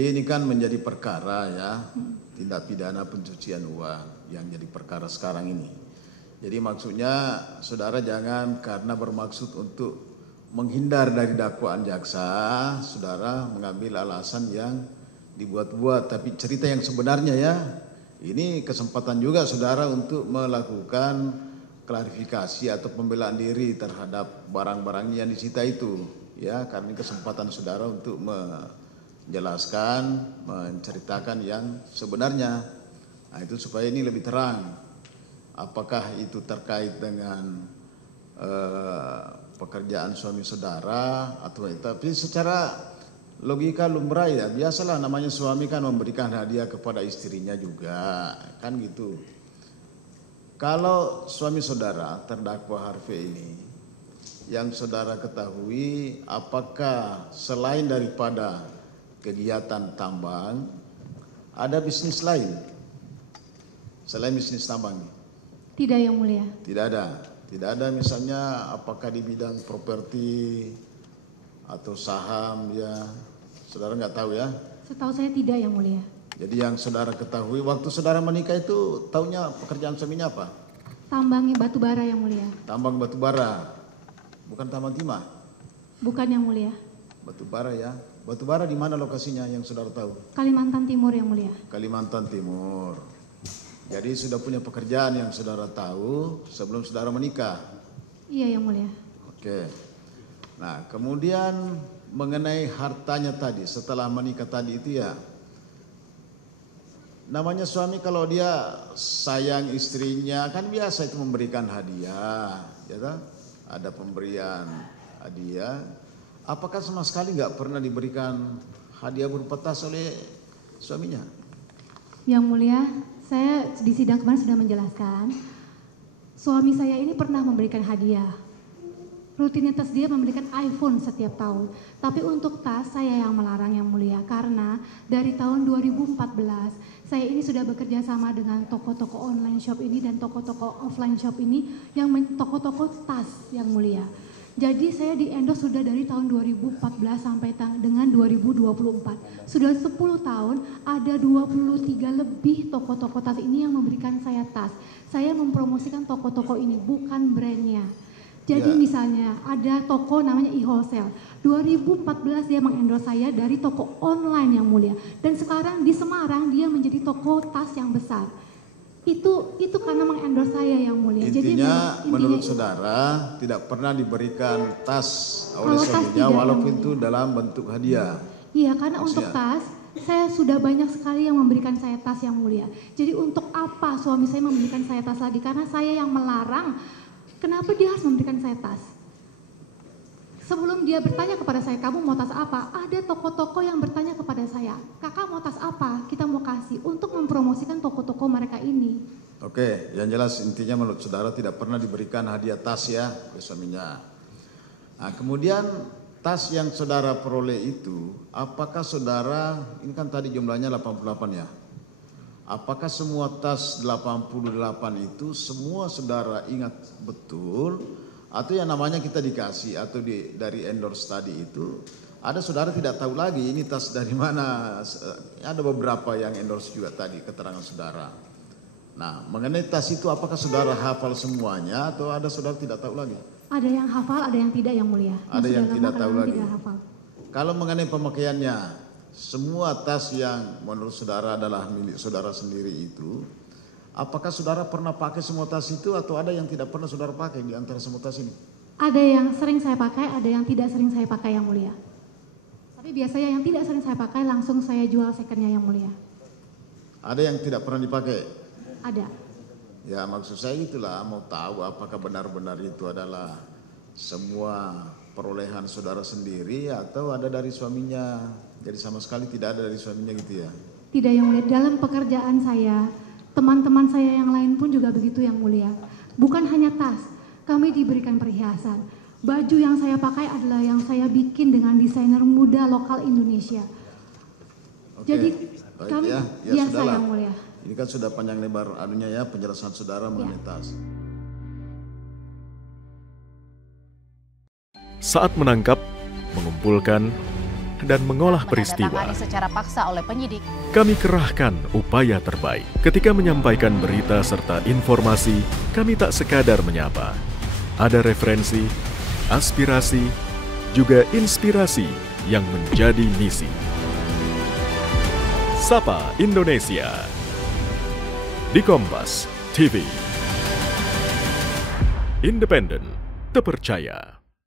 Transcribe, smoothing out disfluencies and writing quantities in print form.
Ini kan menjadi perkara ya, tindak pidana pencucian uang yang jadi perkara sekarang ini. Jadi maksudnya saudara jangan karena bermaksud untuk menghindar dari dakwaan jaksa, saudara mengambil alasan yang dibuat-buat. Tapi cerita yang sebenarnya ya, ini kesempatan juga saudara untuk melakukan klarifikasi atau pembelaan diri terhadap barang-barang yang disita itu. Ya, karena ini kesempatan saudara untuk menjelaskan, menceritakan yang sebenarnya. Nah, itu supaya ini lebih terang. Apakah itu terkait dengan pekerjaan suami saudara atau tapi secara logika lumrah ya biasalah, namanya suami kan memberikan hadiah kepada istrinya juga kan gitu. Kalau suami saudara terdakwa Harvey ini yang saudara ketahui, apakah selain daripada kegiatan tambang ada bisnis lain selain bisnis tambang? Tidak, Yang Mulia. Tidak ada. Tidak ada misalnya apakah di bidang properti atau saham ya. Saudara nggak tahu ya? Setahu saya tidak, Yang Mulia. Jadi yang saudara ketahui waktu saudara menikah itu tahunya pekerjaan suaminya apa? Tambang batu bara, Yang Mulia. Tambang batu bara. Bukan tambang timah? Bukan, Yang Mulia. Batu bara ya. Batu bara di mana lokasinya yang saudara tahu? Kalimantan Timur, Yang Mulia. Kalimantan Timur. Jadi sudah punya pekerjaan yang saudara tahu sebelum saudara menikah? Iya, Yang Mulia. Oke. Nah, kemudian mengenai hartanya tadi setelah menikah tadi itu ya, namanya suami kalau dia sayang istrinya kan biasa itu memberikan hadiah, ya kan? Ada pemberian hadiah. Apakah sama sekali nggak pernah diberikan hadiah berupa tas oleh suaminya? Yang Mulia, saya di sidang kemarin sudah menjelaskan, suami saya ini pernah memberikan hadiah. Rutinitas dia memberikan iPhone setiap tahun. Tapi untuk tas saya yang melarang, Yang Mulia, karena dari tahun 2014 saya ini sudah bekerja sama dengan toko-toko online shop ini dan toko-toko offline shop ini yang toko-toko tas, Yang Mulia. Jadi saya di endorse sudah dari tahun 2014 sampai dengan 2024. Sudah 10 tahun ada 23 lebih toko-toko tas ini yang memberikan saya tas. Saya mempromosikan toko-toko ini, bukan brandnya. Jadi misalnya ada toko namanya e-wholesale. 2014 dia mengendorse saya dari toko online, Yang Mulia. Dan sekarang di Semarang dia menjadi toko tas yang besar. Itu karena mengendorse saya, Yang Mulia. Intinya menurut saudara tidak pernah diberikan tas oleh suaminya walaupun itu dalam bentuk hadiah. Iya, karena maksudnya, untuk tas saya sudah banyak sekali yang memberikan saya tas, Yang Mulia. Jadi untuk apa suami saya memberikan saya tas lagi? Karena saya yang melarang. Kenapa dia harus memberikan saya tas? Sebelum dia bertanya kepada saya, kamu mau tas apa? Ada toko-toko yang bertanya kepada saya, kakak mau tas apa? Kita mau kasih untuk mempromosikan toko-toko mereka ini. Oke, yang jelas intinya menurut saudara tidak pernah diberikan hadiah tas ya oleh suaminya. Nah, kemudian tas yang saudara peroleh itu, apakah saudara, ini kan tadi jumlahnya 88 ya. Apakah semua tas 88 itu semua saudara ingat betul? Atau yang namanya kita dikasih atau dari endorse tadi itu ada saudara tidak tahu lagi ini tas dari mana. Ada beberapa yang endorse juga tadi keterangan saudara. Nah, mengenai tas itu apakah saudara hafal semuanya atau ada saudara tidak tahu lagi? Ada yang hafal, ada yang tidak, Yang Mulia. Ada yang tidak tahu lagi. Tidak hafal. Kalau mengenai pemakaiannya, semua tas yang menurut saudara adalah milik saudara sendiri itu, apakah saudara pernah pakai semua tas itu atau ada yang tidak pernah saudara pakai di antara semua tas ini? Ada yang sering saya pakai, ada yang tidak sering saya pakai, Yang Mulia. Tapi biasanya yang tidak sering saya pakai langsung saya jual secondnya, Yang Mulia. Ada yang tidak pernah dipakai? Ada. Ya maksud saya itulah, mau tahu apakah benar-benar itu adalah semua perolehan saudara sendiri atau ada dari suaminya. Jadi sama sekali tidak ada dari suaminya gitu ya? Tidak, Yang Mulia. Dalam pekerjaan saya, teman-teman saya yang lain pun juga begitu, Yang Mulia. Bukan hanya tas, kami diberikan perhiasan. Baju yang saya pakai adalah yang saya bikin dengan desainer muda lokal Indonesia. Oke. Jadi baik, kami ya biasa, sudahlah. Yang Mulia. Ini kan sudah panjang lebar anunya ya penjelasan saudara mengenai tas. Saat menangkap, mengumpulkan, dan mengolah peristiwa. Menandatangani secara paksa oleh penyidik. Kami kerahkan upaya terbaik. Ketika menyampaikan berita serta informasi, kami tak sekadar menyapa. Ada referensi, aspirasi, juga inspirasi yang menjadi misi. Sapa Indonesia di Kompas TV. Independen, terpercaya.